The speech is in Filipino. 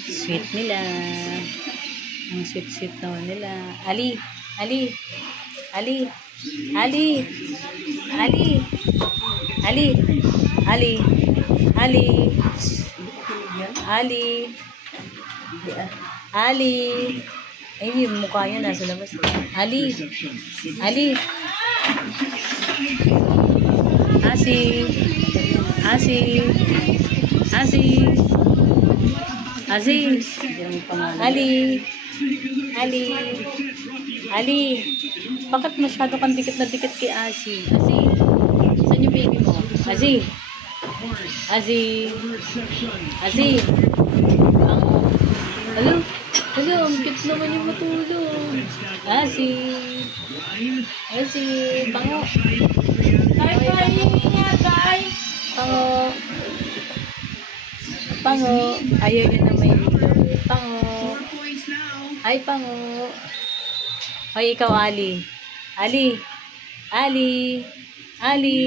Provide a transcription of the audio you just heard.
Sweet nila. Ang sweet-sweet naman nila. Ali. Ali. Ali. Ali. Ali. Ali. Ali. Ali. Ali. Ali. Ay, yung mukha niya nasa labas. Ali. Ali. Asi. Asi. Asi. Asi. Ali. Ali. Ali. Bakit masyado kang dikit na dikit kay Asi? Asi. Saan yung baby mo? Asi. Asi. Asi. Hello? Hello, ang cute naman yung matulog. Asi. Asi. Pango. Tay, pahinga, tay. Pango. Pango. Ayaw niya na may ilong. Pango. Ay, pango. Ay, ikaw, Ali. Ali. Ali. Ali.